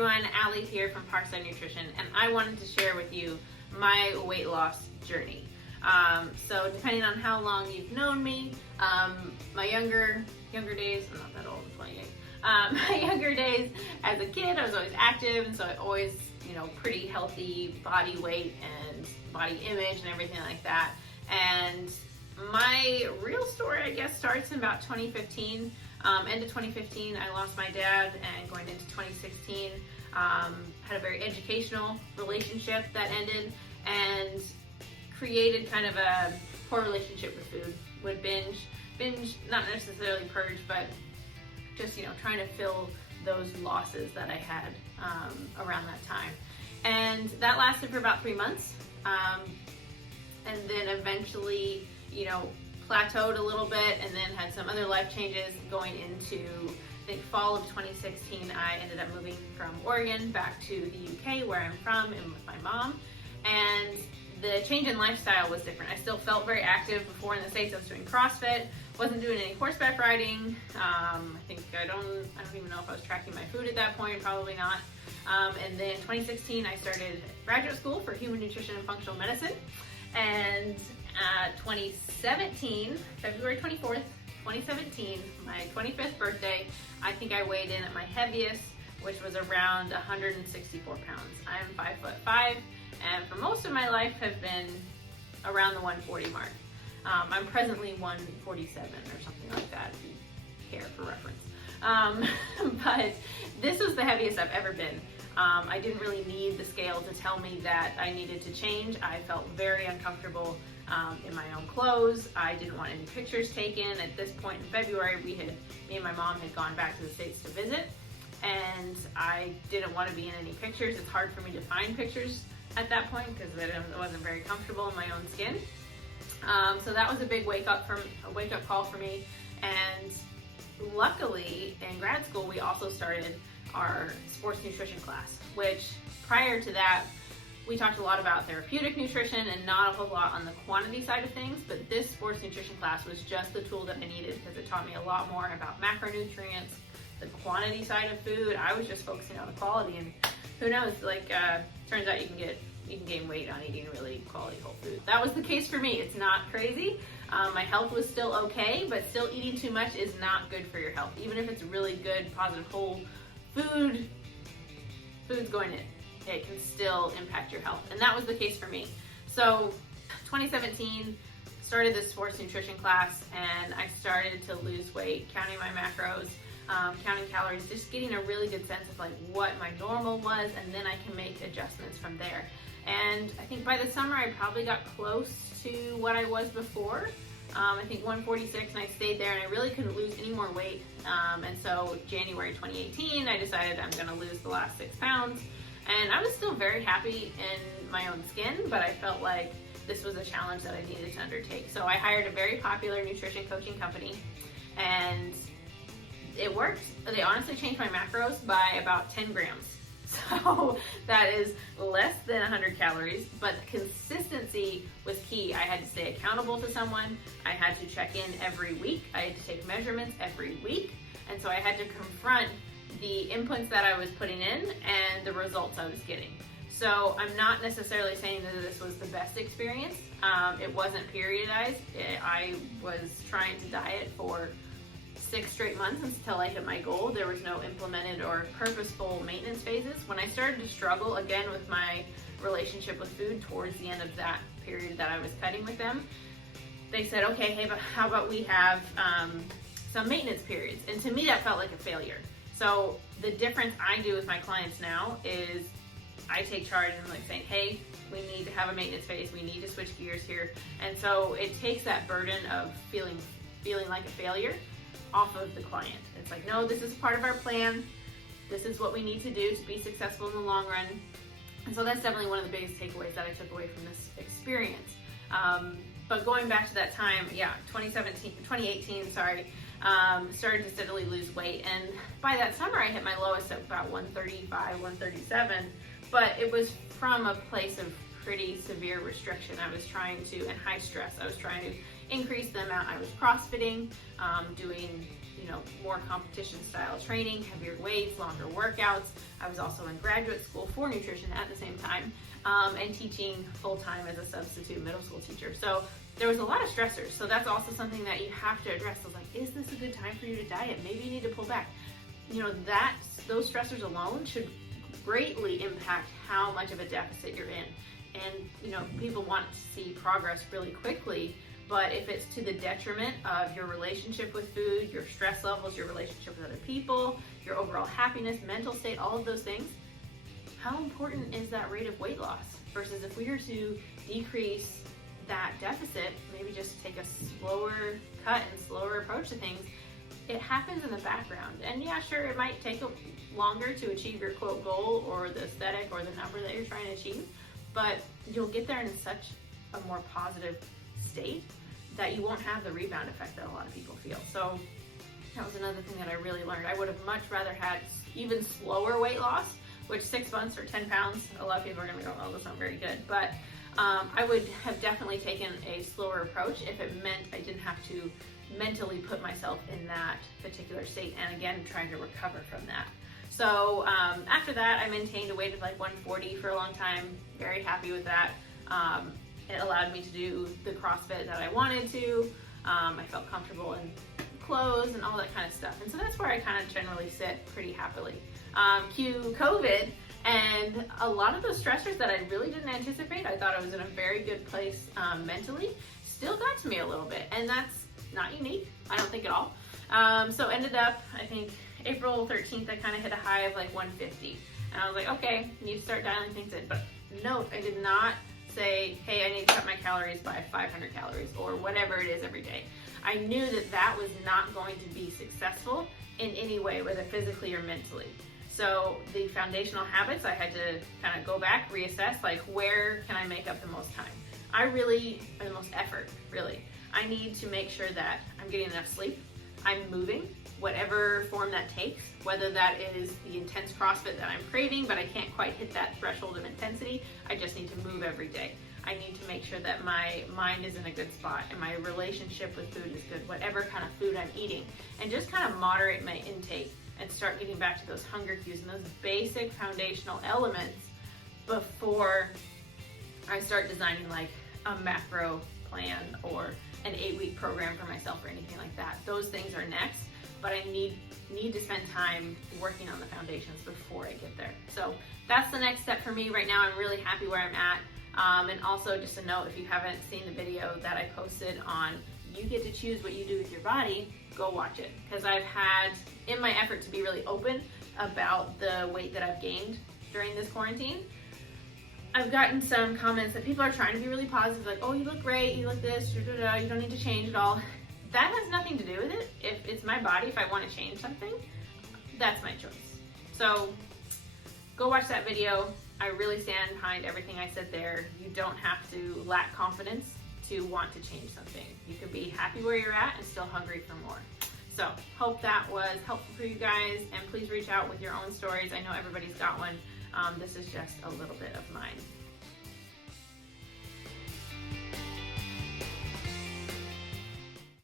everyone, Allie here from PARKSIDE Nutrition, and I wanted to share with you my weight loss journey. So depending on how long you've known me, my younger days, I'm not that old, I'm 28. My younger days as a kid, I was always active, and so I always, pretty healthy body weight and body image and everything like that. And my real story, I guess, starts in about 2015. End of 2015, I lost my dad, and going into 2016, had a very educational relationship that ended and created kind of a poor relationship with food. Would binge, not necessarily purge, but just, trying to fill those losses that I had around that time. And that lasted for about 3 months. And then eventually, plateaued a little bit, and then had some other life changes going into, I think, fall of 2016. I ended up moving from Oregon back to the UK, where I'm from, and with my mom. And the change in lifestyle was different. I still felt very active. Before in the States, I was doing CrossFit, wasn't doing any horseback riding. I don't even know if I was tracking my food at that point, probably not. And then 2016, I started graduate school for human nutrition and functional medicine. And 2017, February 24th, 2017, my 25th birthday, I think I weighed in at my heaviest, which was around 164 pounds. I'm 5'5", and for most of my life have been around the 140 mark. I'm presently 147 or something like that, if you care for reference. But this was the heaviest I've ever been. I didn't really need the scale to tell me that I needed to change. I felt very uncomfortable in my own clothes. I didn't want any pictures taken. At this point in February, me and my mom had gone back to the States to visit, and I didn't want to be in any pictures. It's hard for me to find pictures at that point because I wasn't very comfortable in my own skin. So that was a big wake up call for me. And luckily, in grad school, we also started our sports nutrition class, which prior to that, we talked a lot about therapeutic nutrition and not a whole lot on the quantity side of things, but this sports nutrition class was just the tool that I needed because it taught me a lot more about macronutrients, the quantity side of food. I was just focusing on the quality, and who knows, turns out you can gain weight on eating really quality whole food. That was the case for me. It's not crazy. My health was still okay, but still eating too much is not good for your health. Even if it's really good, positive, whole food's going in. It can still impact your health. And that was the case for me. So 2017, started this sports nutrition class, and I started to lose weight, counting my macros, counting calories, just getting a really good sense of what my normal was, and then I can make adjustments from there. And I think by the summer, I probably got close to what I was before. I think 146, and I stayed there, and I really couldn't lose any more weight. And so January 2018, I decided I'm gonna lose the last 6 pounds. And I was still very happy in my own skin, but I felt like this was a challenge that I needed to undertake. So I hired a very popular nutrition coaching company, and it worked. They honestly changed my macros by about 10 grams. So that is less than 100 calories, but consistency was key. I had to stay accountable to someone. I had to check in every week. I had to take measurements every week. And so I had to confront the inputs that I was putting in and the results I was getting. So I'm not necessarily saying that this was the best experience. It wasn't periodized. I was trying to diet for 6 straight months until I hit my goal. There was no implemented or purposeful maintenance phases. When I started to struggle again with my relationship with food towards the end of that period that I was cutting with them, they said, okay, hey, but how about we have some maintenance periods? And to me, that felt like a failure. So the difference I do with my clients now is I take charge and saying, hey, we need to have a maintenance phase. We need to switch gears here. And so it takes that burden of feeling like a failure off of the client. It's like, no, this is part of our plan. This is what we need to do to be successful in the long run. And so that's definitely one of the biggest takeaways that I took away from this experience. But going back to that time, 2018, started to steadily lose weight. And by that summer, I hit my lowest at about 135, 137. But it was from a place of pretty severe restriction. I was trying to, and high stress, I was trying to increase the amount I was CrossFitting, doing more competition style training, heavier weights, longer workouts. I was also in graduate school for nutrition at the same time, and teaching full-time as a substitute middle school teacher. So there was a lot of stressors. So that's also something that you have to address. I was like, is this a good time for you to diet? Maybe you need to pull back. Those stressors alone should greatly impact how much of a deficit you're in. And people want to see progress really quickly, but if it's to the detriment of your relationship with food, your stress levels, your relationship with other people, your overall happiness, mental state, all of those things, how important is that rate of weight loss? Versus if we were to decrease that deficit, maybe just take a slower cut and slower approach to things, it happens in the background. And yeah, sure, it might take longer to achieve your quote goal or the aesthetic or the number that you're trying to achieve, but you'll get there in such a more positive state that you won't have the rebound effect that a lot of people feel. So that was another thing that I really learned. I would have much rather had even slower weight loss, which 6 months or 10 pounds, a lot of people are gonna go, oh, that's not very good. But I would have definitely taken a slower approach if it meant I didn't have to mentally put myself in that particular state, and again, trying to recover from that. So after that, I maintained a weight of like 140 for a long time, very happy with that. It allowed me to do the CrossFit that I wanted to. I felt comfortable in clothes and all that kind of stuff. And so that's where I kind of generally sit pretty happily. Cue COVID, and a lot of those stressors that I really didn't anticipate, I thought I was in a very good place mentally, still got to me a little bit. And that's not unique, I don't think at all. So ended up, I think April 13th, I kind of hit a high of like 150. And I was like, okay, need to start dialing things in. But note, I did not say, hey, I need to cut my calories by 500 calories or whatever it is every day. I knew that that was not going to be successful in any way, whether physically or mentally. So the foundational habits, I had to kind of go back, reassess, like where can I make up the most time? Or the most effort, really. I need to make sure that I'm getting enough sleep, I'm moving, whatever form that takes, whether that is the intense CrossFit that I'm craving, but I can't quite hit that threshold of intensity. I just need to move every day. I need to make sure that my mind is in a good spot and my relationship with food is good, whatever kind of food I'm eating, and just kind of moderate my intake and start getting back to those hunger cues and those basic foundational elements before I start designing like a macro plan or an 8-week program for myself or anything like that. Those things are next, but I need to spend time working on the foundations before I get there. So that's the next step for me. Right now I'm really happy where I'm at. And also just a note, if you haven't seen the video that I posted on you get to choose what you do with your body, go watch it. Because I've had, in my effort to be really open about the weight that I've gained during this quarantine, I've gotten some comments that people are trying to be really positive, like, oh, you look great, you look this, you don't need to change at all. That has nothing to do with it. If it's my body, if I want to change something, that's my choice. So go watch that video. I really stand behind everything I said there. You don't have to lack confidence to want to change something. You can be happy where you're at and still hungry for more. So hope that was helpful for you guys, and please reach out with your own stories. I know everybody's got one. This is just a little bit of mine.